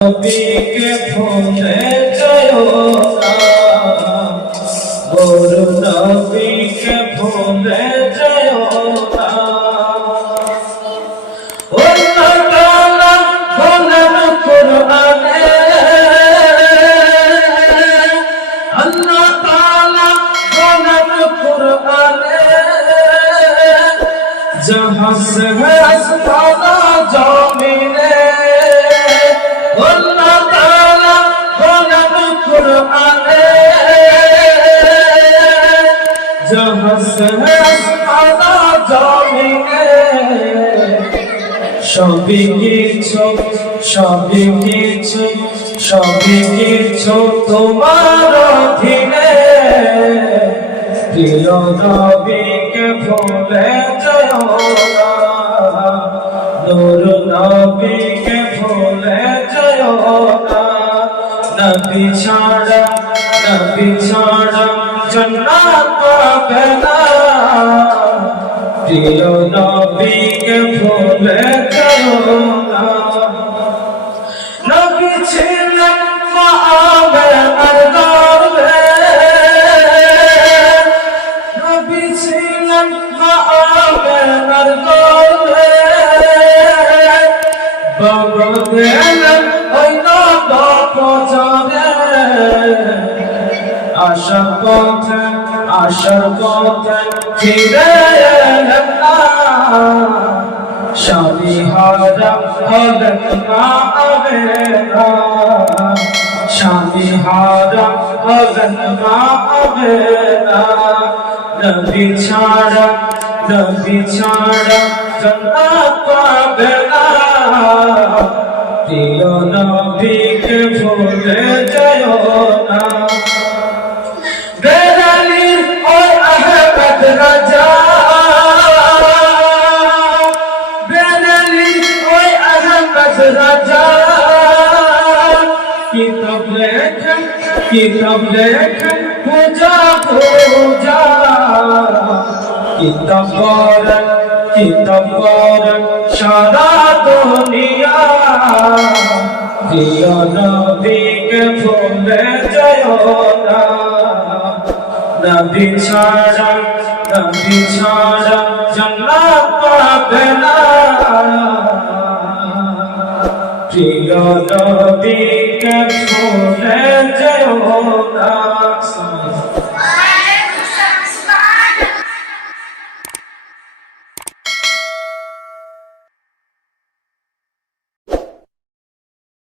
নবীকে ভুলে যাও না, ওর নবীকে ভুলে যাও না। আল্লাহ তাআলা বলেন কুরআনে, আল্লাহ তাআলা বলেন কুরআনে, जहाँ से है आसमां ज़मीने, अल्लाह ताला बोलन कुरआने, जहाँ से है आसमां ज़मीने, সবই কিছু তোমার অধীনে। প্রিয় নবীকে ভুলে যাও না, নূর নবীকে ভুলে যাও না। নবী ছাড়া জান্নাত পাবে না। প্রিয় নবীকে ভুলে যাও না। নবী ছিলেন মা আমেনার গর্ভে, নবী ছিলেন মা আমেনার গর্ভে, বাবা গেলেন ওই নবপজরে। আশার পথে ফিরে এলেন না, স্বামী হারা হলেন মা আমেনা, স্বামী হারা হলেন মা আমেনা। নবী ছাড়া জান্নাত পাবে না। প্রিয় নবীকে ভুলে যাও না। বেলালির ওই আহমদ রাজা, বেলালির ওই আহমদ রাজা, কিতাব লেখেন পূজা, কিতাব পড়েন সারা দুনিয়া। প্রিয় নবীকে ভুলে যাও না। নবী ছাড়া জান্নাত পাবে না। প্রিয় নবীকে ভুলে যাও না।